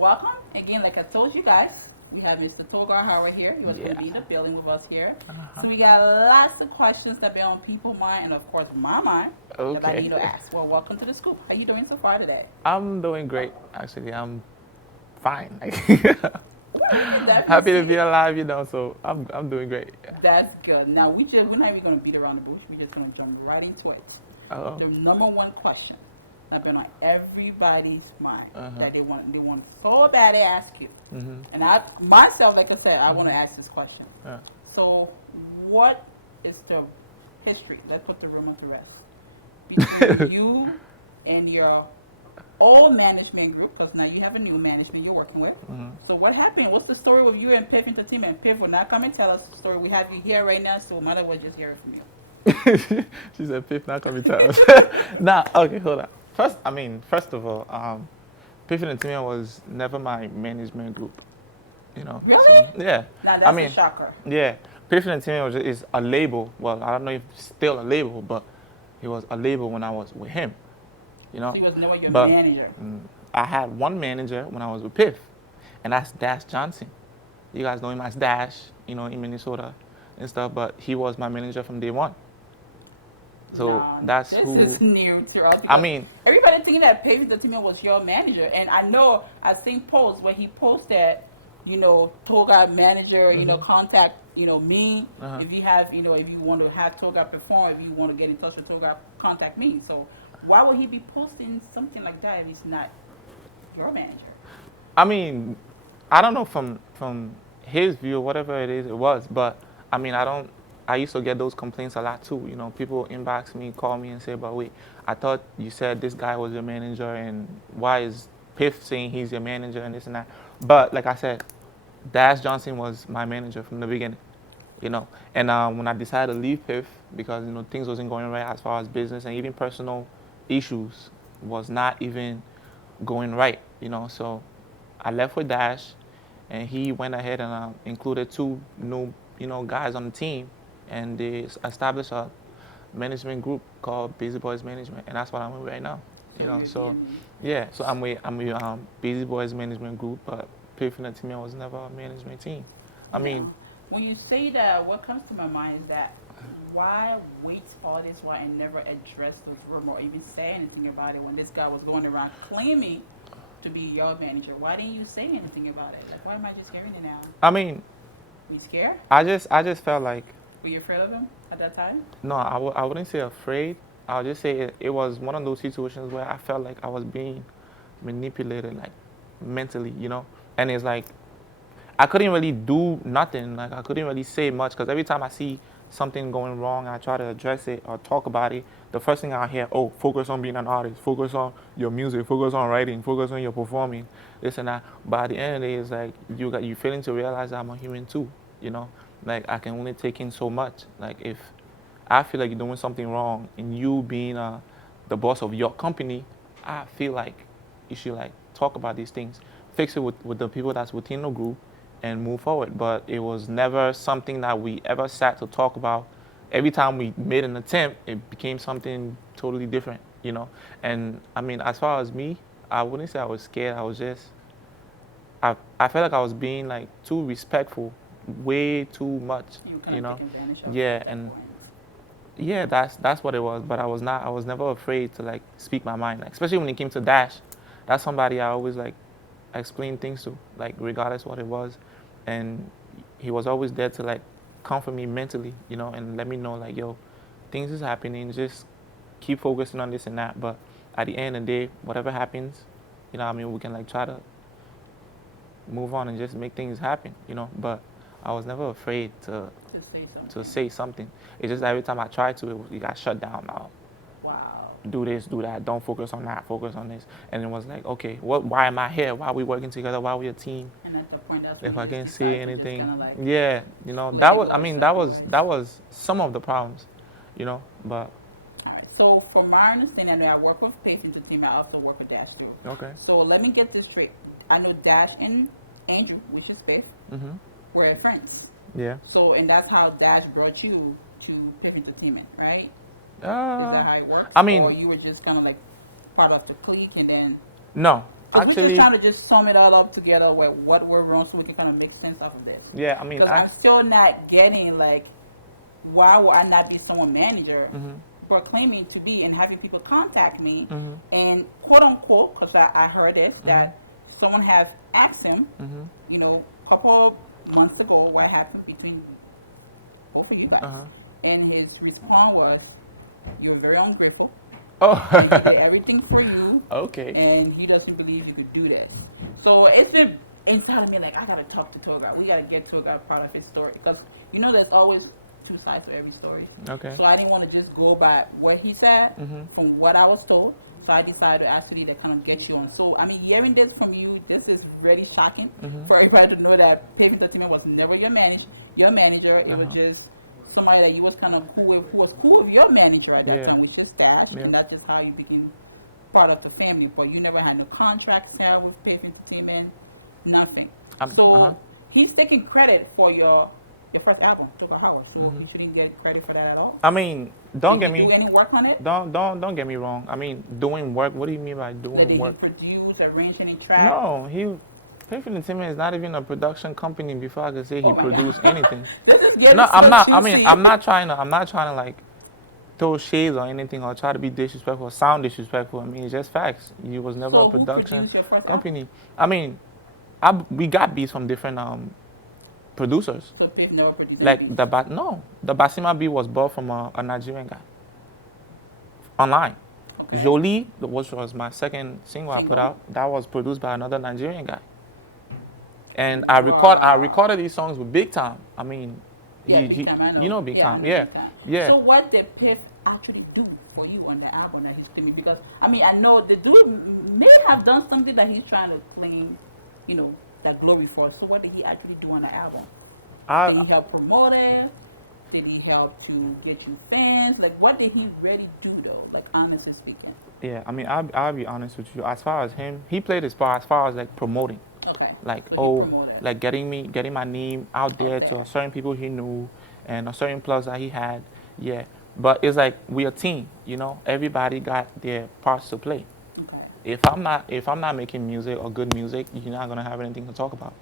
welcome again. Like I told you guys, we have Mr. Togar Howard here. He was going to be in the building with us here. So we got lots of questions that be on people's mind, and of course my mind that I Okay. need to ask. Well, welcome to the scoop. How you doing so far today? I'm doing great, actually. I'm fine. Well, we can definitely Happy to be see. alive, so I'm doing great. That's good. Now we're not even going to beat around the bush. We're just going to jump right into it. Oh. The number one question that been on everybody's mind that they want so bad they ask you. And I myself, like I said, I want to ask this question. So, what is the history? Let's put the rumor to rest between you and your old management group, because now you have a new management you're working with. So, what happened? What's the story with you and Piff Entertainment? Piff will not come and tell us the story. We have you here right now, so we might as well just hear it from you. She said, "Pip, not coming to us." Nah, okay, hold on. First of all, Piffin and Timmy was never my management group. Really? Yeah. Now that's a shocker. Yeah, Piffin and Timmy is a label. Well, I don't know if it's still a label, but it was a label when I was with him. So he was never your But, manager. I had one manager when I was with Piff, and that's Dash Johnson. You guys know him as Dash, in Minnesota and stuff, but he was my manager from day one. So No, this who- is new to us because mean- everybody thinking that Paving the Team was your manager, and I know I seen posts where he posted, Toga manager, contact, me if you have, if you want to have Toga perform, if you want to get in touch with Toga, contact me. So why would he be posting something like that if he's not your manager? I mean, I don't know from his view, whatever it is, it was. But I mean, I used to get those complaints a lot too. People inbox me, call me, and say, "But wait, I thought you said this guy was your manager, and why is Piff saying he's your manager and this and that?" But like I said, Dash Johnson was my manager from the beginning. And when I decided to leave Piff because things wasn't going right as far as business and even personal issues was not even going right. So I left with Dash, and he went ahead and included two new, guys on the team, and they established a management group called Busy Boys Management, and that's what I'm with right now. So you're BME. Yeah, so I'm with Busy Boys Management Group, but Piffin and Timmy was never a management team. Now, when you say that, what comes to my mind is that why wait all this while and never address those rumors or even say anything about it when this guy was going around claiming to be your manager? Why didn't you say anything about it? Like, why am I just hearing it now? Were you scared? I just felt like. Were you afraid of him at that time? No, I wouldn't say afraid. I'll just say it was one of those situations where I felt like I was being manipulated, like mentally, And it's like I couldn't really do nothing. Like I couldn't really say much because every time I see something going wrong, I try to address it or talk about it. The first thing I hear, "Oh, focus on being an artist. Focus on your music. Focus on writing. Focus on your performing. This and that." But at the end of the day, it's like you failing to realize that I'm a human too. Like I can only take in so much. Like if I feel like you're doing something wrong and you being the boss of your company, I feel like you should like talk about these things, fix it with the people that's within the group, and move forward. But it was never something that we ever sat to talk about. Every time we made an attempt, it became something totally different, And I mean, as far as me, I wouldn't say I was scared. I was just, I felt like I was being like too respectful, way too much. You were kind of taking advantage of at that point. Yeah, that's what it was. But I was never afraid to like speak my mind, like, especially when it came to Dash. That's somebody I always like explain things to, like regardless what it was, and he was always there to like comfort me mentally, and let me know like, yo, things is happening, just keep focusing on this and that. But at the end of the day, whatever happens, we can like try to move on and just make things happen, But I was never afraid to say something. It's just every time I tried to, it got shut down. Now, wow. Do this, do that. Don't focus on that. Focus on this. And it was like, okay, why am I here? Why are we working together? Why are we a team? And at that point, that's when you just decide to just kind of like that was some of the problems, But all right. So from my understanding, I work with Pace Entertainment. I also work with Dash too. Okay. So let me get this straight. I know Dash and Andrew, which is Piff, were friends. Yeah. So and that's how Dash brought you to Piff Entertainment, right? Is that how it works? Or you were just kind of like part of the clique and then? No. Because we're just trying to just sum it all up together with what we're wrong so we can kind of make sense off of this. Yeah, I mean, Because I'm still not getting, like, why would I not be someone manager, but claiming to be and having people contact me and quote unquote, because I heard this, that someone have asked him, you know, a couple months ago what happened between both of you guys. And his response was, "You're very ungrateful." Oh. And he did everything for you. Okay. And he doesn't believe you could do this. So it's been inside of me like, I got to talk to Togar. We got to get Togar part of his story. Because, you know, there's always two sides to every story. Okay. So I didn't want to just go by what he said from what I was told. So I decided to actually that kind of get you on. So, I mean, hearing this from you, this is really shocking for everybody to know that Pave Entertainment was never your manager. It was just somebody that you was kind of cool with, who was cool with your manager at that time, which is Dash, and that's just how you became part of the family. But you never had no contract signed with Pave Entertainment, nothing. So he's taking credit for your first album, Togar Howard. So he shouldn't get credit for that at all. I mean, did he do any work on it? Don't get me wrong. I mean, doing work. What do you mean by doing Like, did work? he produce, arrange any track? No, Pave Entertainment is not even a production company before I can say he Oh my produced God. anything. This is getting so juicy. I'm not trying to like throw shades or anything or try to be disrespectful, sound disrespectful. I mean, it's just facts. It was never. So a who production produced your first company. album? I mean, we got beats from different producers. So Pave never produced any beats? The Basima beat was bought from a Nigerian guy. Online. Okay. Jolie, which was my second single I put out, that was produced by another Nigerian guy. And I recorded these songs with Big Time. I mean, yeah, Big Time, I know. You know Big Time. Time. I know Big Time. Yeah. So what did Piff actually do for you on the album that he's claiming? Because, I mean, I know the dude may have done something that he's trying to claim, you know, that glory for. So what did he actually do on the album? Did he help promote it? Did he help to get you fans? Like, what did he really do, though? Like, honestly speaking. Yeah, I mean, I'll be honest with you. As far as him, he played his part as far as, like, promoting. Okay. Like, so he promoted. Like, getting my name out there to certain people he knew and a certain plugs that he had. Yeah. But it's like, we're a team, you know? Everybody got their parts to play. Okay. If I'm not making music or good music, you're not gonna have anything to talk about.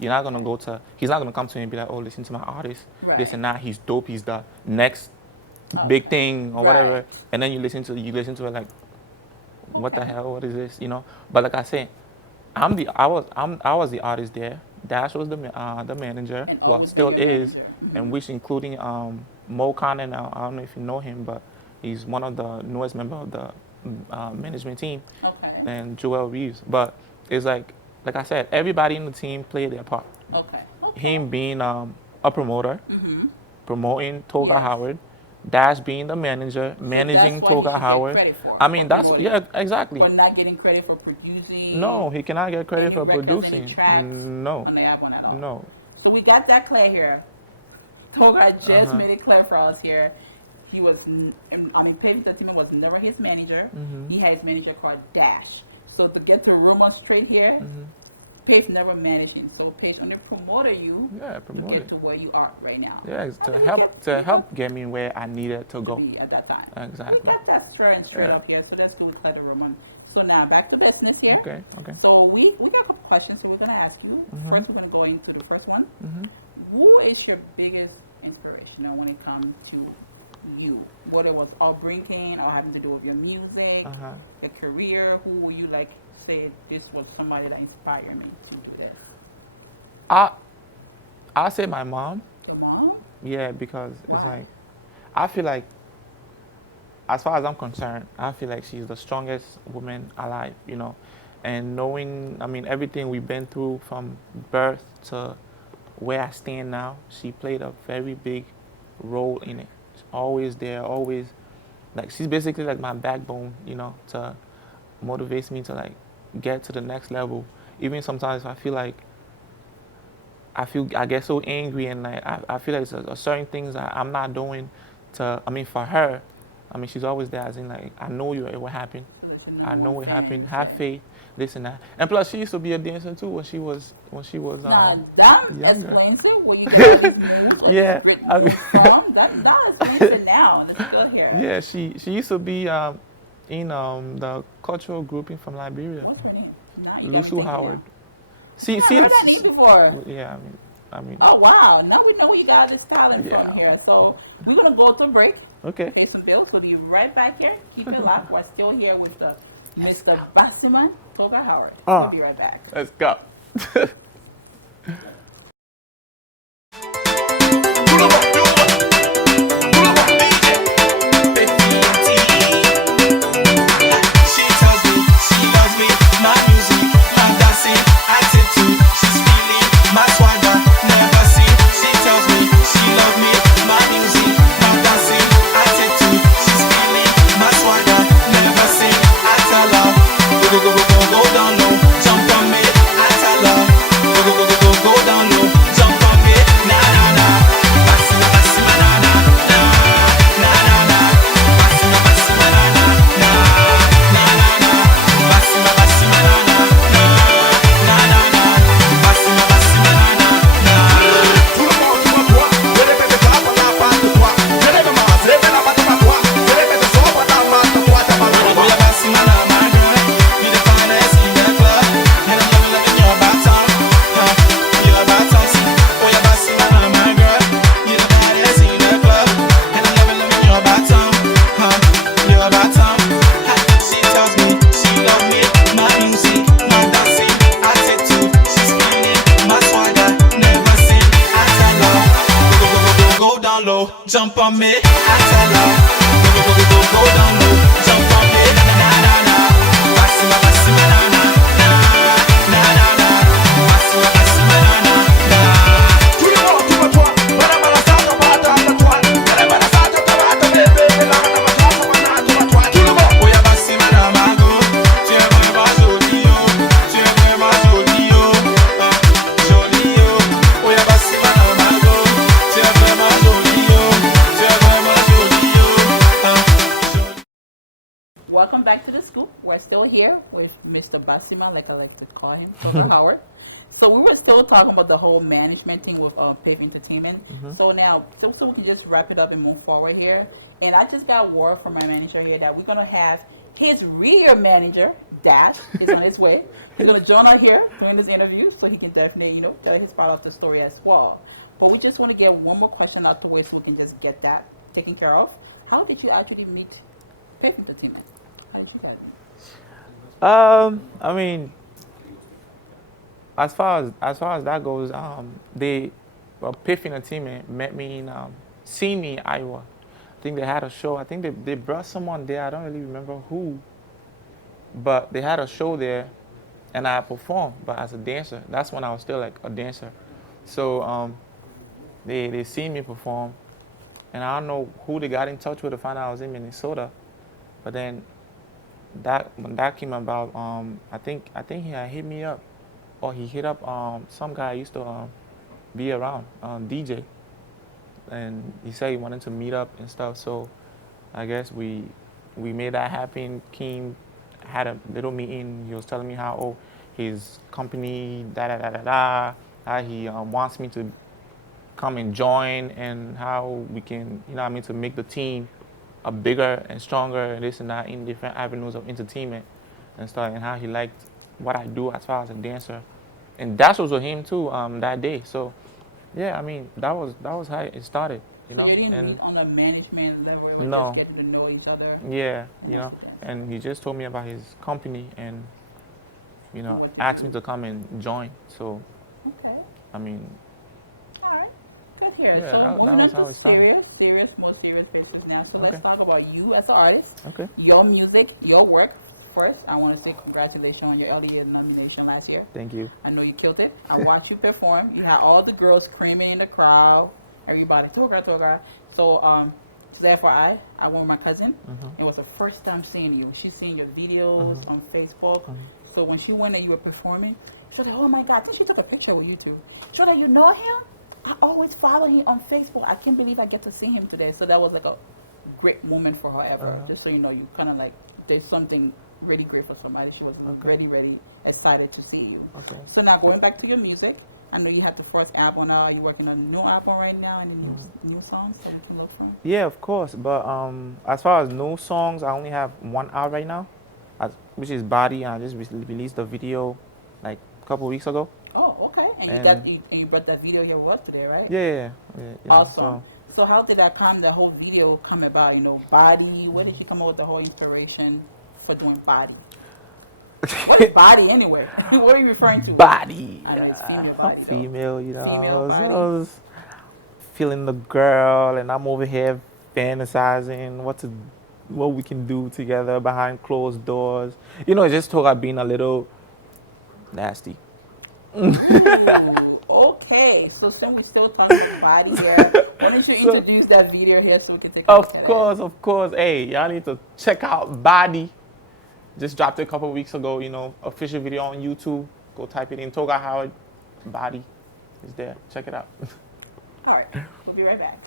You're not gonna he's not gonna come to me and be like, oh, listen to my artist. Right. Listen, he's dope, he's the next big thing or right. whatever. And then you listen to it like, what the hell, what is this? You know? But like I said, I was the artist there. Dash was the manager. And always been your manager. And which including Mo Khan, and I don't know if you know him, but he's one of the newest member of the management team. Okay. And Joel Reeves. But it's like I said, everybody in the team played their part. Okay. Him being a promoter, promoting Togar Howard. Dash being the manager, so that's why he should get credit for. I mean, for promoting. Yeah, exactly. But not getting credit for producing. No, he cannot get credit any for records, producing. any tracks No. on the album at all. No. So we got that clear here. Togar just made it clear for us here. He was, I mean, Pave Entertainment was never his manager. He had his manager called Dash. So to get the rumor straight here, Pave never managed him. So Pave only promoted you to get to where you are right now. Yeah, I mean, to help get me where I needed to go. Be at that time. Exactly. We got that straight up here. So that's good. We cleared the rumor. So now back to business here. Okay. So we got a couple questions. So we're gonna ask you. First, we're gonna go into the first one. Who is your biggest inspiration when it comes to you? Whether it was upbringing or having to do with your music, your career, who will you like say this was somebody that inspired me to do this? I'll say my mom. Your mom? Yeah, because why? I feel like, as far as I'm concerned, I feel like she's the strongest woman alive, you know. And knowing, I mean, everything we've been through from birth to where I stand now, she played a very big role in it. She's always there, always, like, she's basically like my backbone, you know, to motivate me to like get to the next level. Even sometimes I feel like I get so angry and like I feel like there's a certain things that I'm not doing to, I mean, for her, I mean, she's always there as in like, I know it will happen. So that's your number one fan, you would say. Have faith, this and that. And plus, she used to be a dancer too when she was. Nah, that explains it. Where you get all these moves, or these great moves from. That explains it now. Let's go here. Yeah, she used to be. in the cultural grouping from Liberia. What's her name? Now you got me Lusu thinking Howard. now. I See, think I heard that name before. yeah, I mean, Oh wow! Now we know where you got this talent from yeah. here. So we're gonna go to break, Okay. pay some bills. We'll be right back here. Keep it locked. We're still here with the Mr. Bassiman Togar Howard. We'll be right back. Let's go. She tells me she loves me, my music, my dancing attitude. She's feeling my swagger, never seen. She tells me she loves me, my music, my dancing attitude. She's feeling my swagger, never seen. I tell her, go down low, jump on me. I tell her, go down low, jump on me. Na na na, basima na na na na na na, basima na na na na na na, basima na na na na na na, basima na na na. Tout le monde, tout le toi, je les bébés toi pour la patte toi. Je les maman, je vais la patte toi. Je les bébés sont pour la matte toi, t'as pas la Oh, yeah, basima na my girl, you're the finest in the club, and I'm loving your bottom, huh? Your bottom, see. Oh yeah, basima na my girl, you're the baddest in the club, and I'm loving your bottom, huh? Your bottom. Ha. She tells me she love me, my music, my dancing attitude. She's feeling my swagger, never seen. I tell her, go down low, jump on me. I tell her, go down low, jump on me. Na na na na, basima na na na na na na, basima na na na. Tout le monde, tout le toi, madame la sata patate toi. Je les mets la sata tomate bébé, la patate toi. Tout le monde. Oh yeah, basima na mago, tu es vraiment jolie oh, tu es vraiment jolie oh, ah jolie oh. Oh yeah, basima na mago, tu es vraiment jolie oh, tu es vraiment jolie oh, ah jolie. Welcome back to the scoop. We're still here with Mr. Bassima, like I like to call him, Togar Howard. So we were still talking about the whole management thing with Piff Entertainment. So now, so we can just wrap it up and move forward here. And I just got word from my manager here that we're gonna have his real manager, Dash, is on his way. He's gonna join us here during this interview, so he can definitely, tell his part of the story as well. But we just want to get one more question out the way, so we can just get that taken care of. How did you actually meet Piff Entertainment? How did you guys meet? I mean, as far as that goes, Piff Entertainment met me in see me in Iowa. I think they had a show. I think they brought someone there. I don't really remember who, but they had a show there, and I performed, but as a dancer. That's when I was still like a dancer. So they see me perform, and I don't know who they got in touch with to find out I was in Minnesota, but then when that came about, I think he had hit me up, or he hit up some guy I used to be around, DJ, and he said he wanted to meet up and stuff. So I guess we made that happen. Keem had a little meeting. He was telling me how his company how he wants me to come and join, and how we can to make the team a bigger and stronger and this and that in different avenues of entertainment and stuff, and how he liked what I do as far as a dancer. And that was with him too that day. So yeah, I mean that was how it started. So you didn't meet on a management level, it was just No. getting to know each other? Yeah. And that's the dance. And he just told me about his company and And what to asked do. me to come and join. So Okay. I mean, All right. Good here. So that- moving that on to was how it more serious business now. So let's talk about you as an artist, Okay. your music, your work. First, I want to say congratulations on your Elliott nomination last year. thank you. I know you killed it. I watched you perform. You had all the girls screaming in the crowd. Everybody, Togar, Togar. So, just FYI, I went with my cousin. It was the first time seeing you. She's seen your videos on Facebook. So when she went and you were performing, she was like, oh my God, I think she took a picture with you too. She was like, you know him? I always follow him on Facebook. I can't believe I get to see him today. So that was like a great moment for her ever. Just so you know, you kind of like, there's something really great for somebody. She was ready, excited to see you. So now going back to your music, I know you had the first album out. Are you working on a new album right now and the new songs that we can look from? Yeah, of course. But as far as new songs, I only have one out right now, which is Body. I just recently released the video like a couple weeks ago. Oh, okay. And you brought that video here with us today, right? Yeah. Awesome. So how did the whole video come about? You know, Body. Where did you come up with the whole inspiration for doing Body? What is body anyway? What are you referring to? Body. I know it's female body though. Female, you know. Female body. I was feeling the girl, and I'm over here fantasizing what we can do together behind closed doors. You know, it's just Togar being a little nasty. Ooh, okay. So since we're still talking about body here, why don't you introduce that video here so we can take a look at it? Of course. Hey, y'all need to check out Body. Just dropped it a couple weeks ago, you know, official video on YouTube. Go type it in, Togar Howard, Body is there. Check it out. All right, we'll be right back.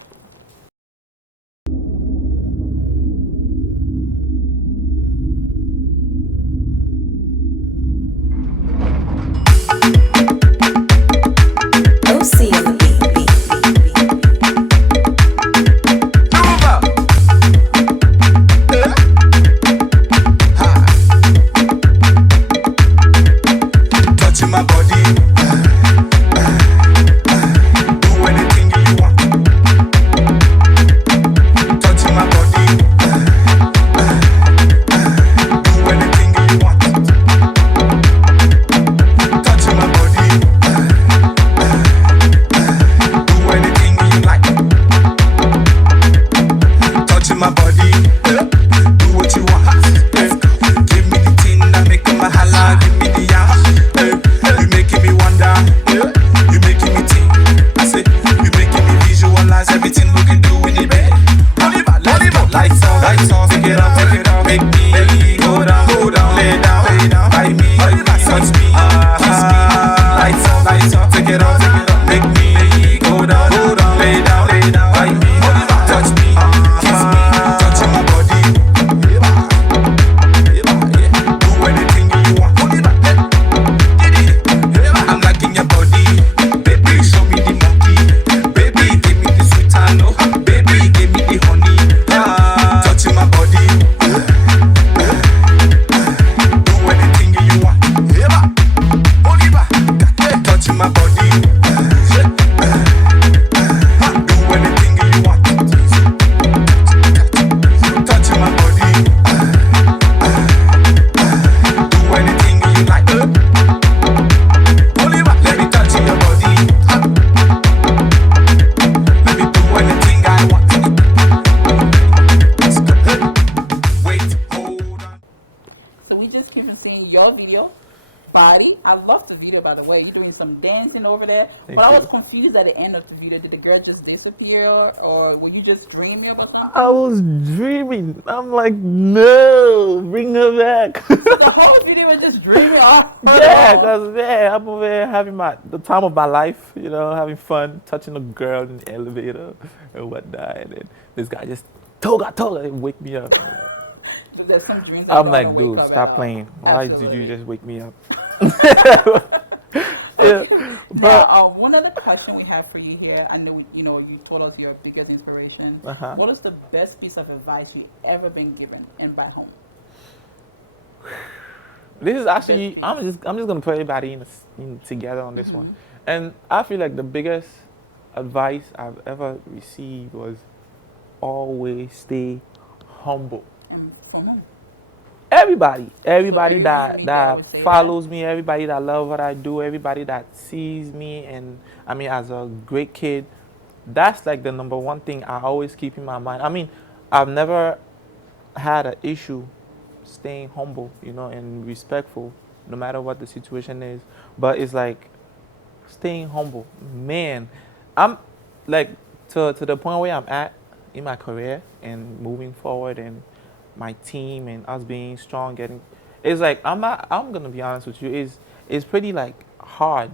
So we just came from seeing your video, Body. I love the video, by the way. You're doing some dancing over there. But I was confused at the end of the video. Did the girl just disappear, or were you just dreaming about something? I was dreaming. I'm like, no, bring her back. So the whole video was just dreaming all along. Yeah, I'm over there having the time of my life, you know, having fun, touching a girl in the elevator and whatnot. And this guy just, Togar, and wake me up. There's some dreams that you don't want to wake up at all. Playing. Absolutely. Just wake me up. Okay. Now, one other question we have for you here. I know you told us your biggest inspiration. What is the best piece of advice you ever been given, and by whom? This is actually, I'm just gonna put everybody together on this one. And I feel like the biggest advice I've ever received was always stay humble. And from whom? Everybody So everyone that, you meet, that they always say follows me, everybody that loves what I do, everybody that sees me, and I mean, as a great kid, that's like the number one thing I always keep in my mind. I mean, I've never had an issue staying humble, you know, and respectful, no matter what the situation is. But it's like staying humble, man. I'm like to the point where I'm at in my career and moving forward, and my team and us being strong, it's like I'm gonna be honest with you, it's pretty like hard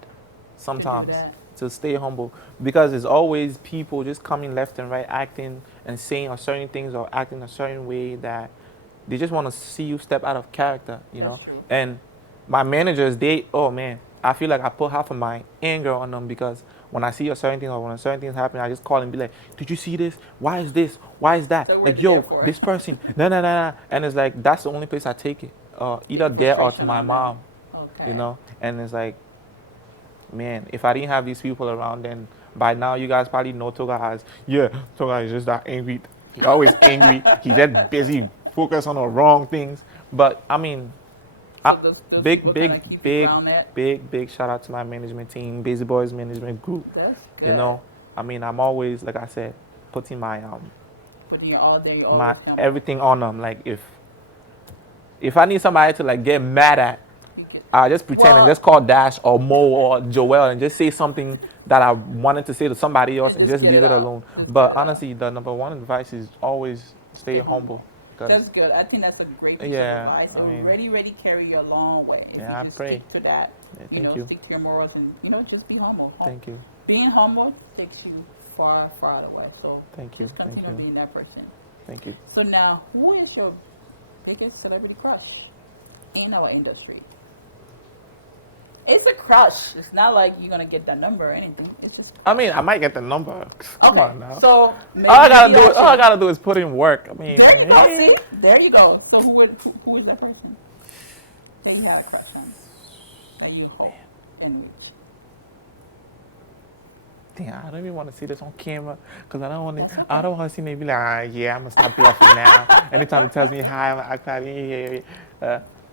sometimes to stay humble, because there's always people just coming left and right, acting and saying certain things or acting a certain way that they just want to see you step out of character. That's true. And my managers, oh man, I feel like I put half of my anger on them because when I see a certain thing or when a certain thing happen, I just call and be like, did you see this? Why is this? Why is that? So we're like, there for it. this person, no. And it's like, that's the only place I take it. Take Either the there or to frustration my on mom. them. Okay. You know? And it's like, man, if I didn't have these people around, then by now you guys probably know Togar as, yeah, Togar is just that angry. He's always angry. He's just busy, focused on the wrong things. But I mean, So those people kind of keep you grounded. Big shout out to my management team, Busy Boys Management Group. That's good. You know, I mean, I'm always, like I said, putting my Putting your all there, you always my humble. everything on them. Like if I need somebody to like get mad at, You get. I just pretend and just call Dash or Mo or Joel and just say something that I wanted to say to somebody else And just leave get it out. alone. Just but get it out. honestly, the number one advice is always stay humble. 'Cause That's good. I think that's a great piece of Yeah, advice. It will man. really carry you a long way if Yeah, you I just pray. stick to that. You know, you. stick to your morals and just be humble. Thank you. Being humble takes you far, far away. So Thank you. just continue Thank you. being that person. Thank you. So now, who is your biggest celebrity crush in our industry? It's a crush. It's not like you're gonna get that number or anything. It's just crush. I mean, I might get the number. Okay, Come on now. so maybe all I they'll be gotta do, all I watching. gotta do is put in work. I mean, There you go. See, there you go. So who is that person that you had a crush on, that you hope and reach? Damn, I don't even want to see this on camera because I don't want to. That's okay. I don't want to see me be like, yeah, I'm gonna stop you for now. Anytime you tell me hi, I can't hear you.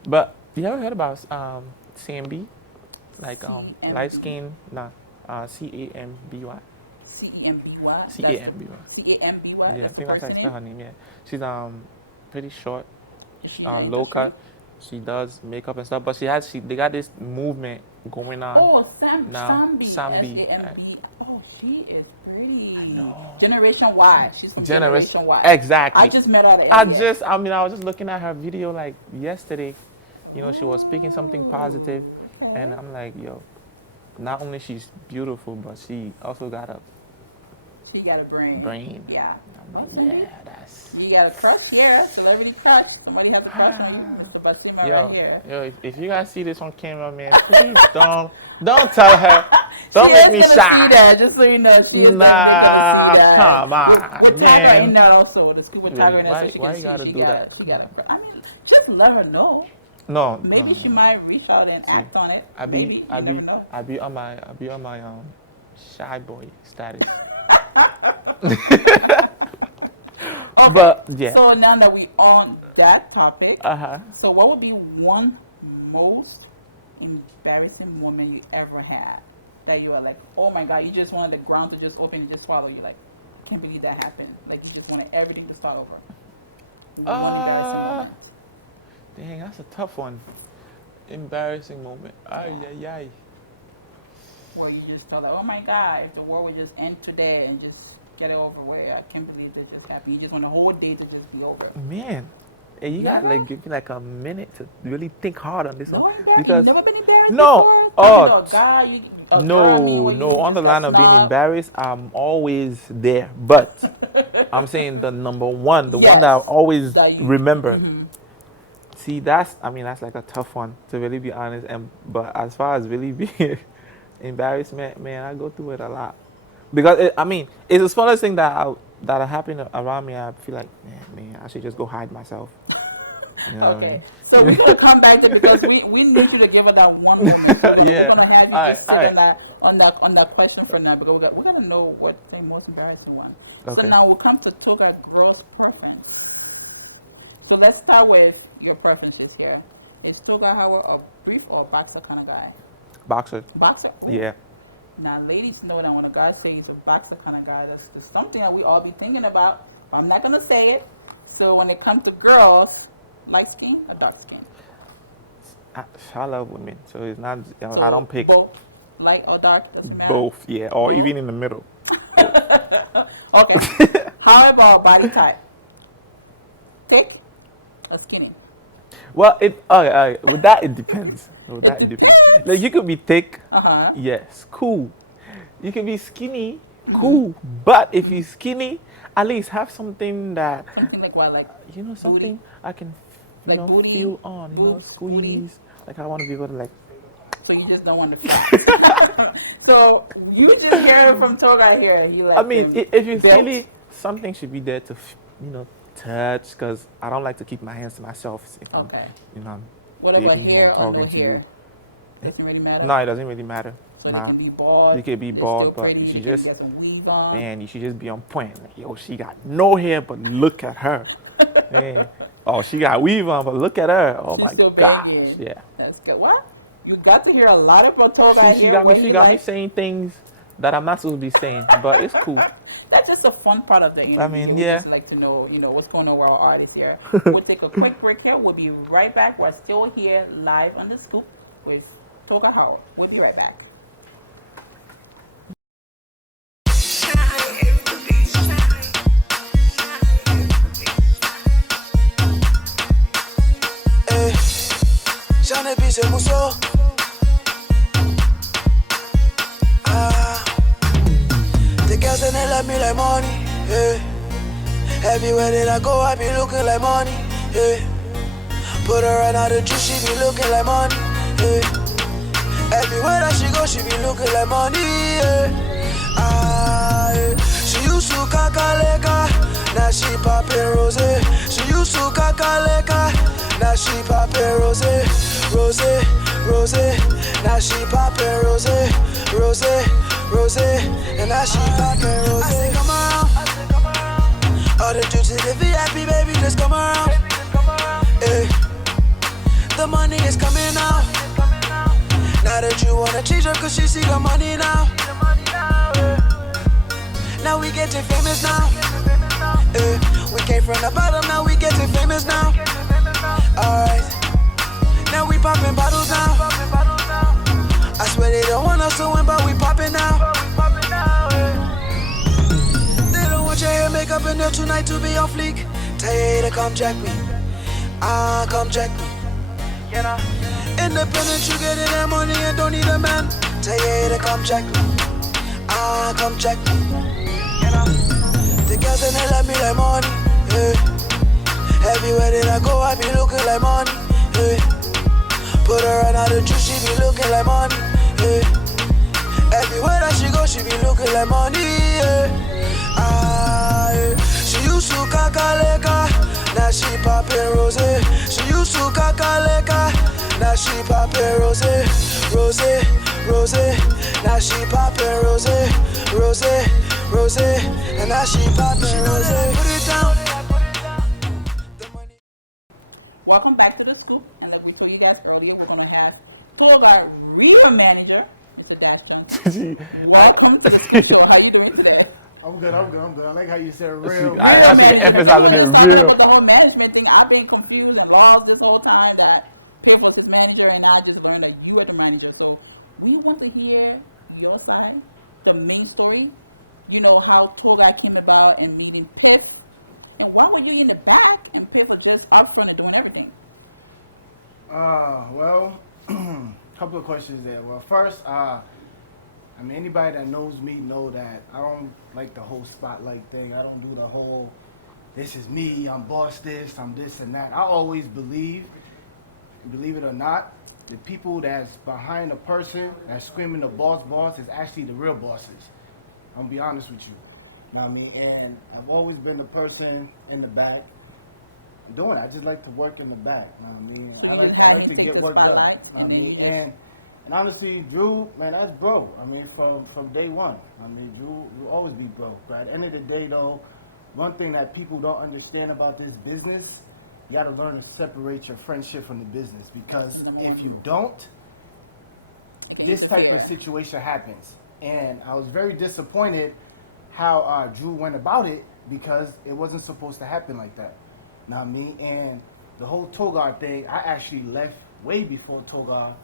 But you ever heard about CMB? Like CMB? light skin, CAMBY. CEMBY. That's the CAMBY. Yeah, That's the I think person how you name. spell her yeah. She's pretty short. Is she in the low industry? cut. She does makeup and stuff, but they got this movement going on. Oh, now. Sambi. Sambi. SAMB. Oh, she is pretty. Generation Y. She's from Generation Y. Exactly. I just met her at the I LEA. was just looking at her video like yesterday. You know, she was speaking something positive. Ooh, okay. And I'm like, yo, not only she's beautiful, but she also got a She got a brain. brain. Yeah. Well, Cindy, Yeah, that's you got a crush here. Celebrity crush. Somebody has a crush on you. Mr. Basima right here. Yo, if you guys see this on camera, man, please don't tell her. Don't She is make me gonna shy. see that, just so you know. She is definitely gonna see that. Come on, We'll tag her man. in there also. The scoop will tag her in there so Why- she why can you see gotta she do got that? she got a crush. I mean, just let her know. No. Maybe she might reach out and act on it. Maybe you never know. I'll be on my shy boy status. Okay, But, yeah. so now that we on that topic, Uh-huh. so what would be one most embarrassing moment you ever had that you were like, oh my god, you just wanted the ground to just open and just swallow you? Like, I can't believe that happened. Like you just wanted everything to start over. One embarrassing moment. Dang, that's a tough one. Embarrassing moment. Yeah. Ay, ay, ay. Where you just thought like, oh my god, if the war would just end today and just get it over with, I can't believe that just happened. You just want the whole day to just be over. Man. And you Never? Got, give me like a minute to really think hard on this. No one. embarrassed. You Because- never been embarrassed No. before? Talking to Oh, a guy, a girl. I mean, where you on just the got line of being snubbed. embarrassed, I'm always there. But I'm saying the number one, the Yes, one that I always that you- remember. Mhm. See, that's like a tough one to really be honest. But as far as really being embarrassed, man, I go through it a lot. Because it's the smallest thing that happen around me. I feel like, man, I should just go hide myself. You know what I Okay, mean? so we're gonna come back there because we need you to give her that one moment. So we're gonna have you All just right, sit all on that question for now because we gotta know what the most embarrassing one. So Okay. now we'll come to Togar girls' preference. So let's start with your preferences here. Is Togar Howard a brief or boxer kind of guy? Boxer. Boxer? Ooh. Yeah. Now, ladies know that when a guy says he's a boxer kind of guy, that's something that we all be thinking about. But I'm not gonna say it. So when it comes to girls, light skin or dark skin? I love women, so it's not. I So don't pick both, light or dark, doesn't matter. both. Yeah, or Both? even in the middle. Okay. How about body type? Thick or skinny? Well, with that it depends. With It that, depends. Like you could be thick, yes, cool. You can be skinny, cool. But if you're skinny, at least have something that Something like what? Like you know, booty? something I can Like booty, feel on, boobs, squeeze. booty? Like I want to be able to like. So you just don't want the flats. So you just hear it from Togar here. He I like mean, them if you built. feel it, something should be there to, touch. Because I don't like to keep my hands to myself. Okay. You know. What about usually hair I'm or no talking to hair? Doesn't really matter. No, it doesn't really matter. So they Nah. can be bald. They can be They're bald, still but pretty. you They should can just- get some weave on. Man, you should just be on point. Like, yo, she got no hair, but look at her. Man. Oh, she got weave on, but look at her. Oh, She's my still gosh. banging. Yeah. That's good. What? You got to hear a lot about Togar She here. got me- What she he got me like. saying things that I'm not supposed to be saying, but it's cool. That's just a fun part of the interview mean, here. We yeah. just like to know, what's going on with our artists here. We'll take a quick break here. We'll be right back. We're still here live on The Scoop with Togar Howard. We'll be right back. J'en ai pissé mousseau. The girls and they love me like money. Yeah. Everywhere that I go, I be looking like money. Yeah. Put her on out the juice, she be looking like money. Yeah. Everywhere that she go, she be looking like money. Yeah. She used to kakaleka, now she poppin' rose. She used to kakaleka, now she poppin' rose. Rose, rose, now she poppin' rose. Rose, rose, and now she poppin' rose. I say come around, all the dudes in the VIP, baby, just come around. Hey. The money is coming now. Now that you wanna change her, cause she see the money now. Now we getting famous now. We came from the bottom, now we getting famous now. Alright, now we popping bottles now. I swear they don't want us to win, but we popping now. They don't want your hair, makeup, and nail tonight to be on fleek. Tell your hater, come check me. Come check me. Independent, you getting that money and don't need a man. Tell your hater, come check me. Come check me. The girls and they love me like money. Yeah. Everywhere that I go, I be looking like money. Yeah. Put her on out the juice, she be looking like money. Yeah. Everywhere that she go, she be looking like money. Yeah. She used to kakaleka, now she poppin' rose. She used to kakaleka, now she poppin' rose. Rose, rose, now she poppin' rose. Rose, rose, and now she poppin' rose. Put it down. Welcome back to The Scoop. And like we told you guys earlier, we're going to have Togar real manager, Mr. Dash Johnson. Welcome to The Scoop Show. How you doing today? I'm good. I like how you said real. Real manager, because we were just talking Real. about the whole management thing. I've been confused and lost this whole time that Piff was his manager, and I just learned that you are the manager. So we want to hear your side, the main story. How Togar came about and meeting Piff, and why were you in the back and Piff was just up front and doing everything? Well, couple of questions there. Well, first, anybody that knows me know that I don't like the whole spotlight thing. I don't do the whole, this is me, I'm boss this, I'm this and that. I always believe it or not, the people that's behind a person that's screaming the boss is actually the real bosses. I'm gonna be honest with you. Know what I mean? And I've always been the person in the back. I'm doing it. I just like to work in the back. Know what I mean? So you I just like- had I like him to take get the work done, spotlight, know and what I then mean? you just- And honestly, Drew, man, that's bro. I mean, from day one. I mean, Drew will always be bro. But at the end of the day, though, one thing that people don't understand about this business, you got to learn to separate your friendship from the business. Because the number if one you rule. don't, It can this type interfere. of situation happens. And I was very disappointed how Drew went about it because it wasn't supposed to happen like that. Know what I mean? And the whole Togar thing, I actually left way before Togar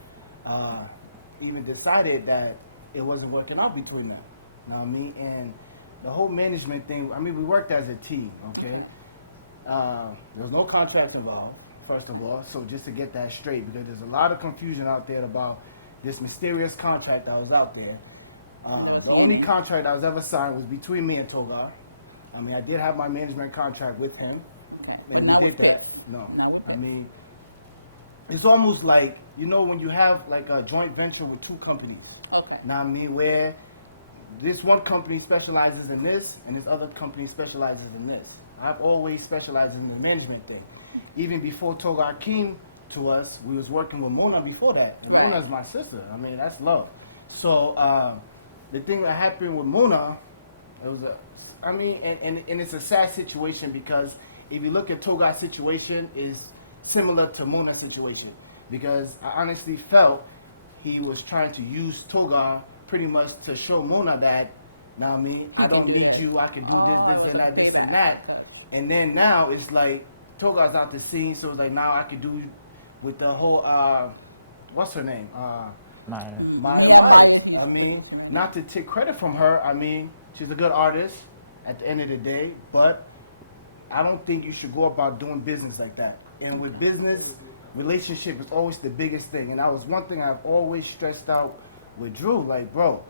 even decided that it wasn't working out between them. Know what I mean? And the whole management thing, we worked as a team, okay? There was no contracts involved, first of all, so just to get that straight, because there's a lot of confusion out there about this mysterious contract that was out there. And there was The only any. contract that was ever signed was between me and Togar. I did have my management contract with him. Okay, and but we not did with that. Piff. No. Not with Piff. it's almost like, you know, when you have like a joint venture with two companies. Okay. Now I mean, where this one company specializes in this and this other company specializes in this. I've always specialized in the management thing. Even before Togar came to us, we was working with Mona before that. And Right. Mona's my sister. I mean, that's love. So the thing that happened with Mona, it was and it's a sad situation because if you look at Togar's situation is similar to Mona's situation, because I honestly felt he was trying to use Togar pretty much to show Mona that, now I mean, He I can don't do need this. you, I could do Oh, it this, was this and a that, this and payback. that. Gotcha. And then now it's like Togar's out the scene, so it's like now I could do with the whole what's her name? Mia Myers, he's I mean, producing right now. not to take credit from her. I mean, she's a good artist at the end of the day, but I don't think you should go about doing business like that. And with business, relationship is always the biggest thing. And that was one thing I've always stressed out with Drew. Like, bro,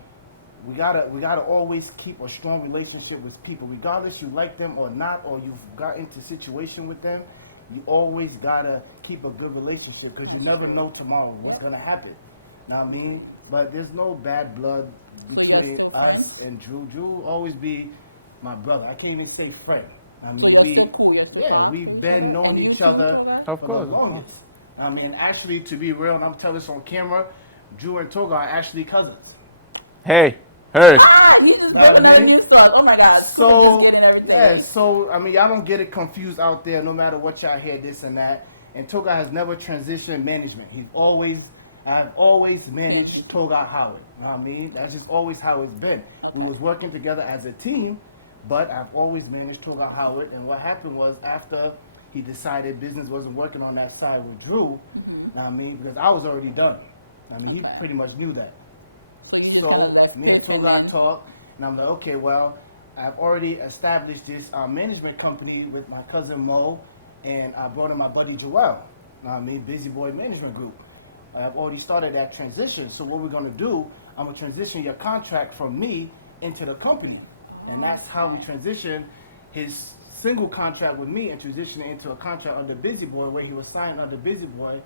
we gotta always keep a strong relationship with people, regardless you like them or not, or you've got into situation with them. You always gotta keep a good relationship because you That's never true. know tomorrow what's Yep. gonna happen. Now I mean, Agreed. but there's no bad blood So you're between still us friends? and Drew. Drew will always be my brother. I can't even say friend. I mean, So you're still cool. You're still yeah, talk we've to each been other. knowing And you each too, other Togar? for the longest. I mean, actually, to be real, and I'm telling this on camera, Drew and Togar are actually cousins. Hey. Ah, he just Know broke what I another mean? news source. Oh my God, Scoop is just getting everything. Yeah, so I mean, y'all don't get it confused out there. No matter what y'all hear, this and that. And Togar has never transitioned management. I've always managed his- Togar Howard. You know what I mean? That's just always how it's been. Okay. We was working together as a team, but I've always managed Togar Howard. And what happened was after he decided business wasn't working on that side with Drew, know what I mean? Because I was already done. I mean, Okay. he pretty much knew that. So you just So, kind of left me Piff and and Togar then. talked, and I'm like, okay, well, I've already established this management company with my cousin Mo, and I brought in my buddy Joel. Know what I mean, Busy Boy Management Group. I've already started that transition. So what we're gonna do? I'm gonna transition your contract from me into the company, and that's how we Okay. transition his single contract with me and transition it into a contract under Busy Boy, where he was signed under Busy Boy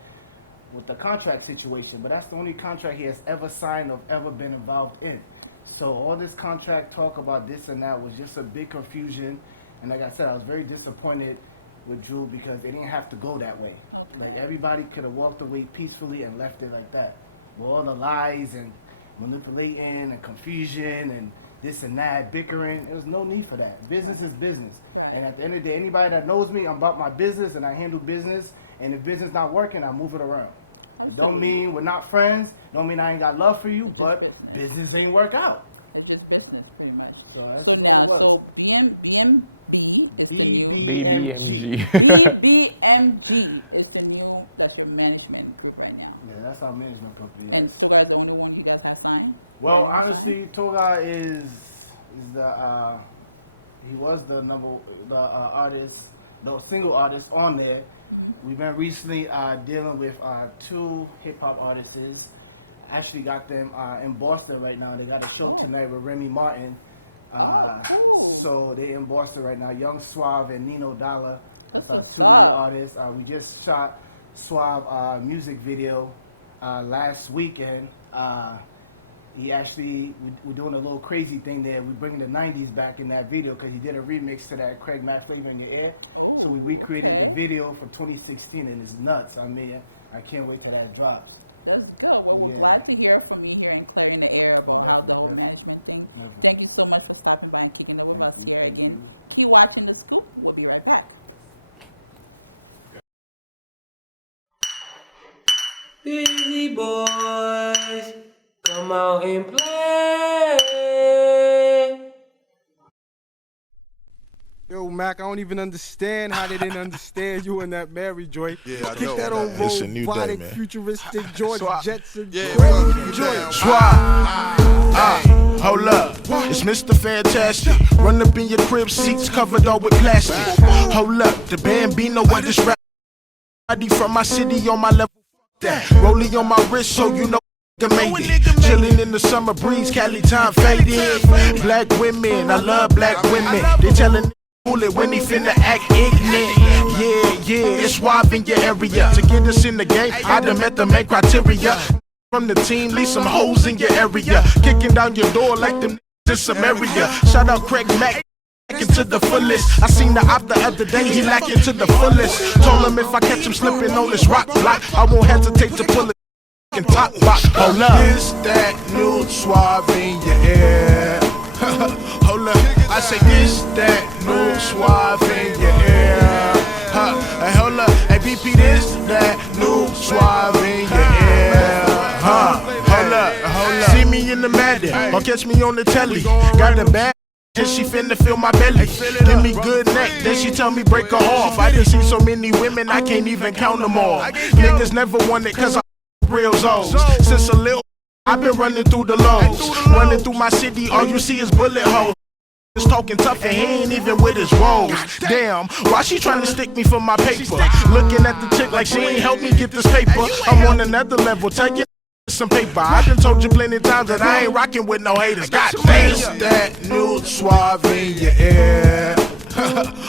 with the contract situation, but that's the only contract he has ever signed or ever been involved in. So all this contract talk about this and that was just a big confusion. And like I said, I was very disappointed with Drew because they didn't have to go that way. Okay. Like everybody could have walked away peacefully and left it like that. But all the lies and manipulating and confusion and this and that, bickering, there's no need for that. Business is business. Right. And at the end of the day, anybody that knows me, I'm about my business and I handle business. And if business not working, I move it around. It don't Absolutely. mean we're not friends. Don't mean I ain't got love for you. It's just But business. business ain't work out. It's just business, pretty much. that's So just now, what it so was. BMB is the new. BBMG. BBMG is the new. That's your management group right now. Yeah, that's our management company. And yes. Togar is the only one you guys have signed. Well, Anyone honestly, Togar is the he was the artist, the single artist on there. We've been recently dealing with two hip hop artists. Actually got them in Boston right now. They got a show Oh. tonight with Remy Martin. Oh, cool. So they in Boston right now. Young Suave and Nino Dollar. That's our what's two new up. artists. We just shot Suave music video last weekend. We're doing a little crazy thing there. We're bringing the 90s back in that video because he did a remix to that Craig Mack Flavor in Your Ear. Oh, so we recreated okay. the video for 2016 and it's nuts. I mean, I can't wait till that drops. That's good. Well, we're Yeah. glad to hear from you here and clearing the air about how the whole Definitely. management thing. Definitely. Thank you so much for stopping by and kicking it with us here Thank again. you. Keep watching The Scoop. We'll be right back. Busy boys, come out and play. Yo, Mac, I don't even understand how they didn't understand you in that Mary joint. Yeah, I Kick know, that old man. It's a new day, robotic, man. futuristic George Jetson. Yeah, crazy bro. joint. Hold up, it's Mr. Fantastic. Run up in your crib, seats covered all with plastic. Hold up, the Bambino what this rap. From my city on my level. That rolling on my wrist, so you know. Made it. Chilling in the summer breeze, Cali time faded. Black women, I love black women. They telling it when he finna act ignorant. Yeah, it's wild in your area. To get us in the game, I done met the main criteria. From the team, leave some hoes in your area. Kicking down your door like them in Samaria. Shout out Craig Mack. To the fullest. I seen the op the other day, he lacking to the fullest. Told him if I catch him slipping on this rock block, I won't hesitate to pull it in top box. Hold up. This that new suave in your ear. Hold up. I say this that new suave in your ear. Hey, hold up. Hey, BP, this that new suave in your ear. Hold up. See me in the Madden or catch me on the telly. Got the bag. And she finna fill my belly. Give me good neck, then she tell me break her off. I done seen so many women, I can't even count them all. Niggas never want it cause I real zones. Since a little, I've been running through the lows. Running through my city, all you see is bullet holes. Just talking tough and he ain't even with his woes. Damn, why she trying to stick me for my paper? Looking at the chick like she ain't help me get this paper. I'm on another level, tell you some paper. I done told you plenty times that I ain't rocking with no haters. God damn. That new suave in your ear.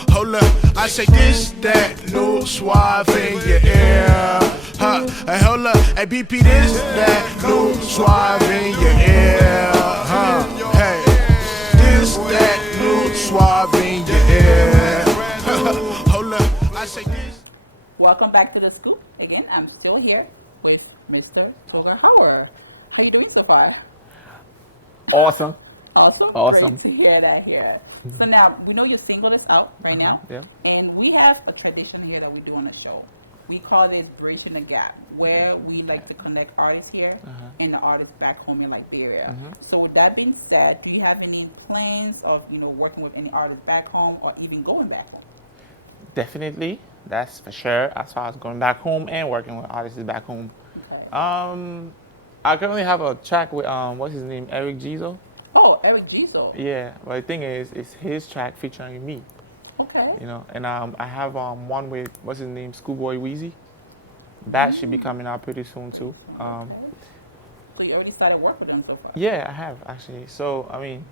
Hold up, I say this that new suave in your ear. Hey, hold up, hey BP, this that new suave in your ear. Hey, this that new suave in your ear. Hold up, I say this. Welcome back to The Scoop. Again, I'm still here with Mr. Togar Howard. How you doing so far? Awesome. Awesome. Great to hear that here. So now, we know your single is out right now, and we have a tradition here that we do on the show. We call this Bridging the Gap, where we like to connect artists here and the artists back home in Liberia. So with that being said, do you have any plans of, working with any artists back home or even going back home? Definitely. That's for sure. As far as going back home and working with artists back home. Okay. I currently have a track with what's his name, Eric Gizo. Oh, Eric Gizo. Yeah. Well, the thing is, it's his track featuring me. Okay. And I have one with what's his name, Schoolboy Weezy. That should be coming out pretty soon too. Okay. So you already started work with them so far? Yeah, I have actually. So I mean,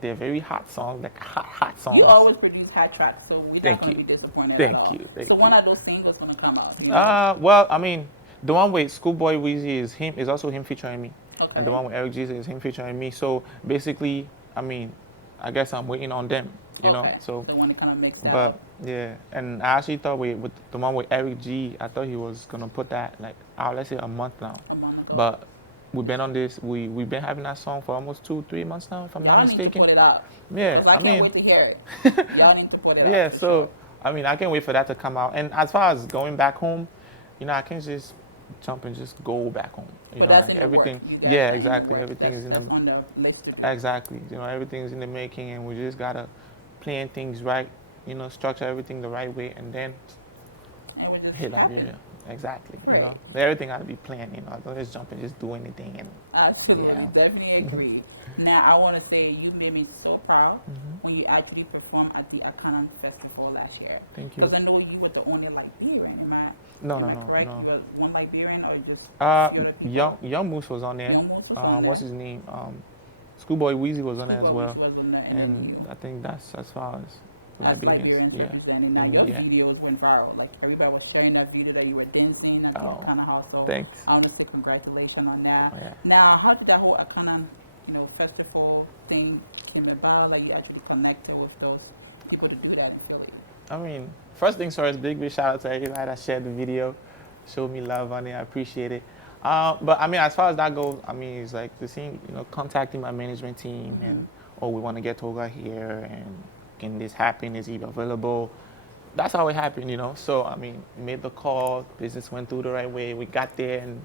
they're very hot songs, like hot songs. You always produce hot tracks, so we're not going to be disappointed at all. So when are those singles going to come out? Do you know? Well, I mean, the one with Schoolboy Weezy is also him featuring me. Okay. The one with Eric Jesus is him featuring me. So basically, I mean, I guess I'm waiting on them. Okay. So when they kind of mix that up. Yeah, and I actually thought with the one with Eric G, I thought he was gonna put that like out, let's say a month now. A month ago. But we've been on this. We've been having that song for almost 2-3 months now. Y'all need to put it out. Yeah. Because I can't wait to hear it. Y'all need to put it out for sure. I mean, I can't wait for that to come out. And as far as going back home, I can't just jump and just go back home. But that's in the work. You guys are in the work. That's on the list to do. Exactly. Everything's in the making, and we just gotta plan things right. Structure everything the right way, and then it will just happen. Exactly. Great. Everything gotta be planned. Don't just jump and just do anything. Absolutely, definitely agree. Now I want to say you made me so proud when you actually performed at the Akanan Festival last year. Because I know you were the only Liberian. Am I correct? No. You were one Liberian or just a few other people? Young Moose was on there. Young Moose was on there. What's his name? Schoolboy Weezy was on there. Schoolboy Weezy was on there, and then you. I think that's as far as Liberians representing. Now your videos went viral. Like everybody was sharing that video that you were dancing at the Akana house. So thanks. I want to say congratulations on that. Now, how did that whole Akana, festival thing came about? Like you actually connected with those people to do that in Philly. I mean, first things first, big shout out to everybody that shared the video, showed me love on it. I appreciate it. But I mean, as far as that goes, I mean, it's like the same, contacting my management team. And, we want to get Togar here, and can this happen? Is he available? That's how it happened, So I mean, we made the call. Business went through the right way. We got there and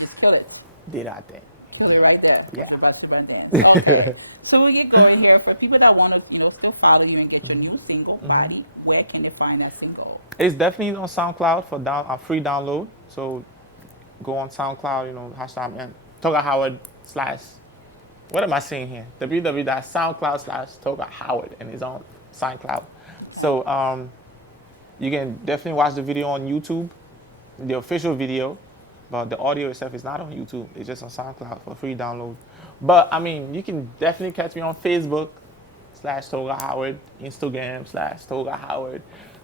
just killed it. Did our thing. Kill it right there with the Bashiba dance. Okay, so we get going here. For people that want to, still follow you and get your new single, Body, where can they find that single? It's definitely on SoundCloud for free download. So go on SoundCloud, hashtag Togar Howard / what am I saying here? www.soundcloud/Togar Howard, and it's on SoundCloud. Okay. So you can definitely watch the video on YouTube, the official video. But the audio itself is not on YouTube. It's just on SoundCloud for free download. But, I mean, you can definitely catch me on Facebook. Facebook.com/Togar Howard, Instagram/Togar Howard,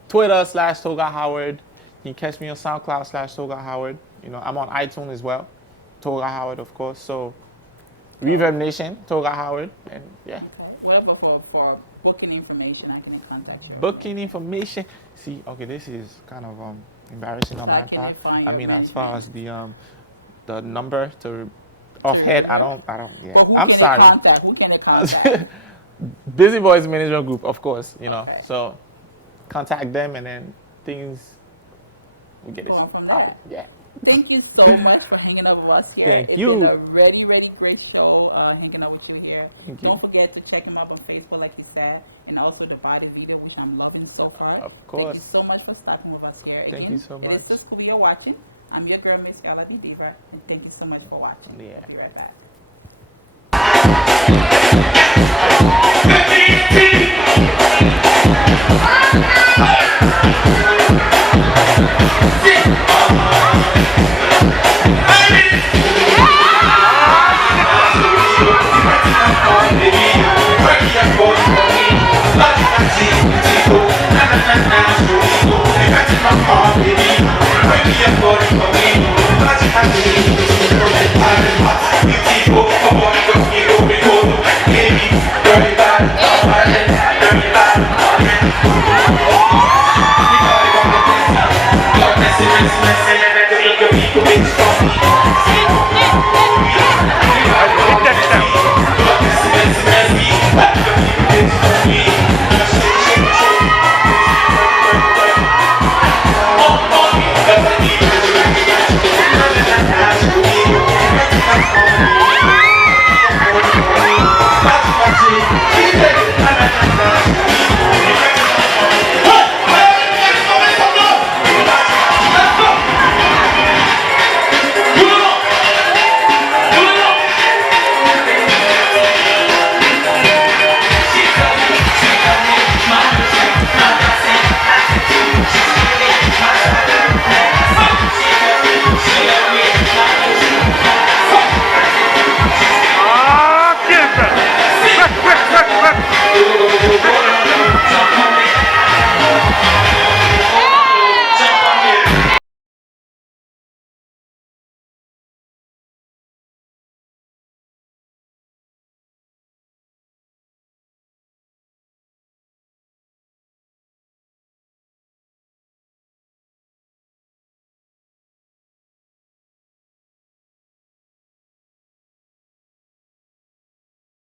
Twitter/Togar Howard. You can catch me on SoundCloud/Togar Howard. You know, I'm on iTunes as well. Togar Howard, of course. So Reverb Nation, Togar Howard, and yeah. Okay. Whatever for booking information, I can contact your Booking management. information. See, okay, this is kind of embarrassing. So I can find your management. As far as the number to remember? I don't, yeah. But who I'm can sorry. they contact? Who can they contact? Busy Boys Management Group, of course. You know, Okay. so contact them and then things will get Going from there. Yeah. Thank you so much for hanging out with us here. Thank It's you. been a really great show hanging out with you here. Don't forget to check him out on Facebook, like he said, and also the body video, which I'm loving so far. Of Thank you course. so much for stopping with us here. Again, you so it is much. Cisco you're watching. I'm your girl, Miss Yala B. Diva, and thank you so much for watching. Yeah. I'll be right back. Messy, messy, messy,